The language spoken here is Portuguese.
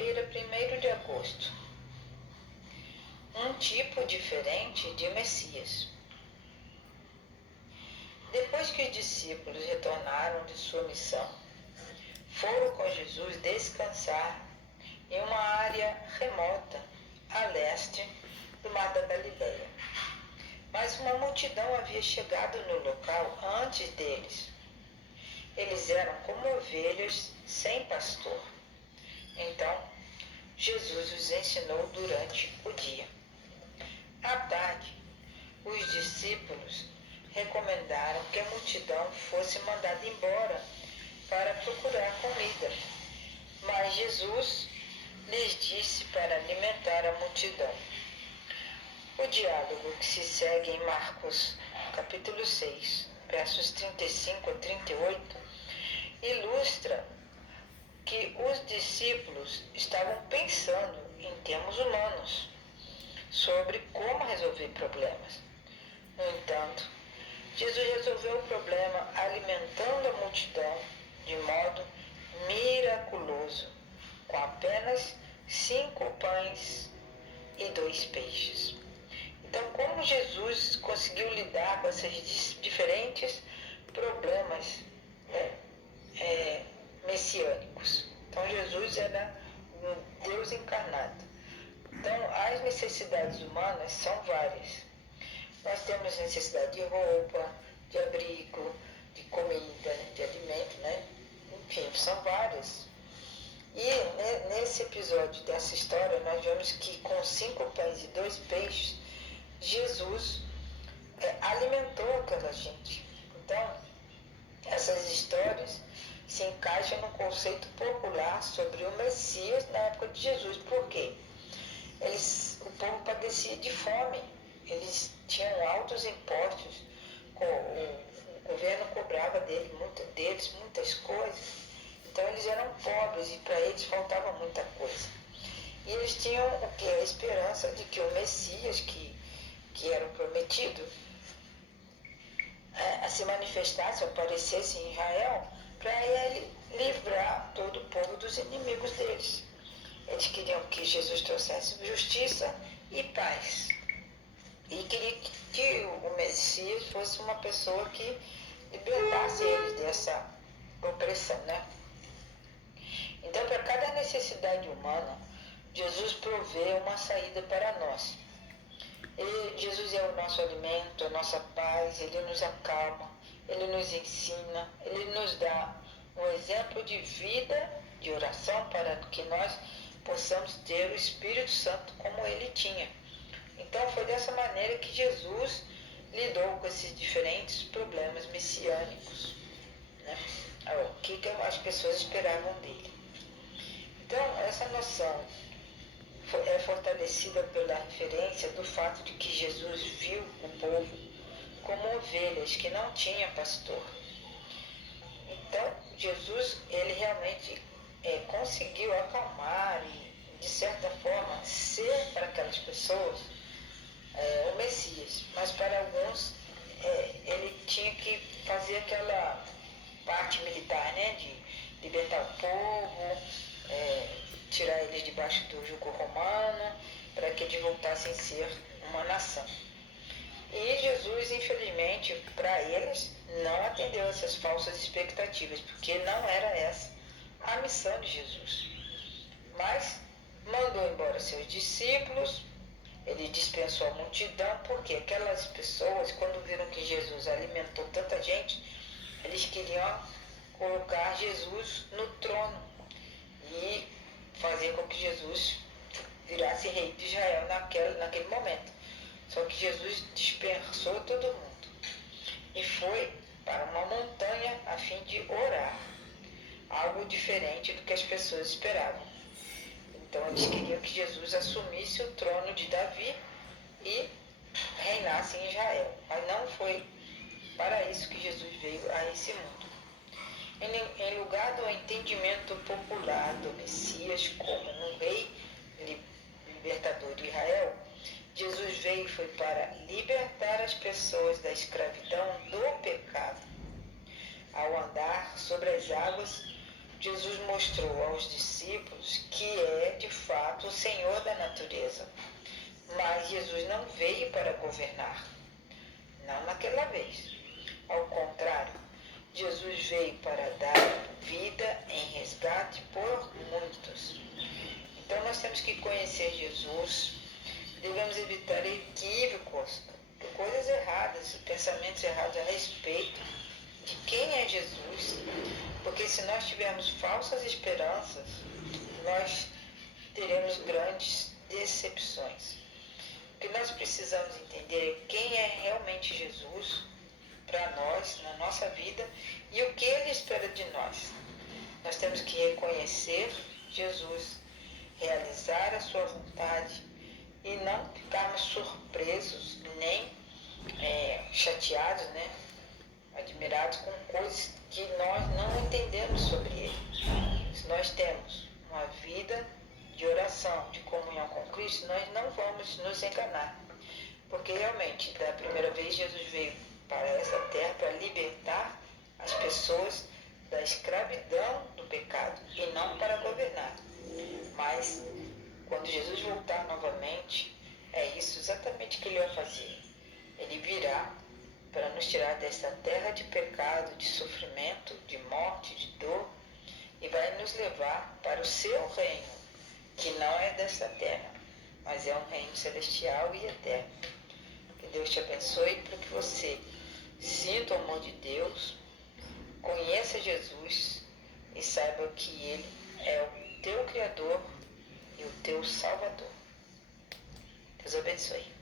quarta-feira, 1º de agosto. Um tipo diferente de Messias. Depois que os discípulos retornaram de sua missão, foram com Jesus descansar em uma área remota a leste do Mar da Galileia. Mas uma multidão havia chegado no local antes deles. Eles eram como ovelhas sem pastor. Então, Jesus os ensinou durante o dia. À tarde, os discípulos recomendaram que a multidão fosse mandada embora para procurar comida. Mas Jesus lhes disse para alimentar a multidão. O diálogo que se segue em Marcos, capítulo 6, versos 35 a 38, ilustra que os discípulos estavam pensando em termos humanos sobre como resolver problemas. No entanto, Jesus resolveu o problema alimentando a multidão de modo miraculoso, com apenas 5 pães e 2 peixes. Então, como Jesus conseguiu lidar com esses diferentes problemas messiânicos? Então, Jesus era um Deus encarnado. Então, as necessidades humanas são várias. Nós temos necessidade de roupa, de abrigo, de comida, de alimento, né? Enfim, são várias. E nesse episódio dessa história, nós vemos que com 5 pães e 2 peixes, Jesus alimentou aquela gente. Então, essas histórias se encaixam no conceito popular sobre o Messias na época de Jesus. Por quê? O povo padecia de fome, eles tinham altos impostos, o governo cobrava deles muitas coisas, então eles eram pobres e para eles faltava muita coisa. E eles tinham a esperança de que o Messias, que era o prometido, se manifestasse, aparecesse em Israel, para ele livrar todo o povo dos inimigos deles. Eles queriam que Jesus trouxesse justiça e paz. E queriam que o Messias fosse uma pessoa que libertasse eles dessa opressão, né? Então, para cada necessidade humana, Jesus provê uma saída para nós. Jesus é o nosso alimento, a nossa paz, Ele nos acalma, Ele nos ensina, Ele nos dá um exemplo de vida, de oração, para que nós possamos ter o Espírito Santo como Ele tinha. Então foi dessa maneira que Jesus lidou com esses diferentes problemas messiânicos, né? O que as pessoas esperavam dele. Então essa noção é fortalecida pela referência do fato de que Jesus viu o povo como ovelhas que não tinham pastor. Então Jesus, ele realmente conseguiu acalmar e, de certa forma, ser para aquelas pessoas o Messias. Mas para alguns, ele tinha que fazer aquela parte militar, né, de libertar o povo, tirar eles debaixo do jugo romano, para que eles voltassem a ser uma nação. E Jesus, infelizmente, para eles, não atendeu essas falsas expectativas, porque não era essa a missão de Jesus. Mas mandou embora seus discípulos, ele dispensou a multidão, porque aquelas pessoas, quando viram que Jesus alimentou tanta gente, eles queriam colocar Jesus no trono e fazer com que Jesus virasse rei de Israel naquele momento. Só que Jesus dispensou todo mundo e foi para uma montanha a fim de orar, algo diferente do que as pessoas esperavam. Então eles queriam que Jesus assumisse o trono de Davi e reinasse em Israel. Mas não foi para isso que Jesus veio a esse mundo. Em lugar do entendimento popular do Messias como um rei libertador de Israel, Jesus veio foi para libertar as pessoas da escravidão do pecado. Ao andar sobre as águas, Jesus mostrou aos discípulos que é, de fato, o Senhor da natureza. Mas Jesus não veio para governar, não naquela vez. Ao contrário, Jesus veio para dar vida em resgate por muitos. Então nós temos que conhecer Jesus, devemos evitar equívocos, coisas erradas, pensamentos errados a respeito de quem é Jesus, porque se nós tivermos falsas esperanças, nós teremos grandes decepções. O que nós precisamos entender é quem é realmente Jesus para nós, na nossa vida, e o que Ele espera de nós. Nós temos que reconhecer Jesus, realizar a sua vontade e não ficarmos surpresos, nem chateados, né? Admirados com coisas que nós não entendemos sobre Ele. Se nós temos uma vida de oração, de comunhão com Cristo, nós não vamos nos enganar. Porque realmente, da primeira vez, Jesus veio para essa terra para libertar as pessoas da escravidão do pecado e não para governar. Mas, quando Jesus voltar novamente, é isso exatamente que Ele vai fazer. Ele virá para nos tirar dessa terra de pecado, de sofrimento, de morte, de dor, e vai nos levar para o seu reino, que não é dessa terra, mas é um reino celestial e eterno. Que Deus te abençoe para que você sinta o amor de Deus, conheça Jesus e saiba que Ele é o teu Criador e o teu Salvador. Deus abençoe.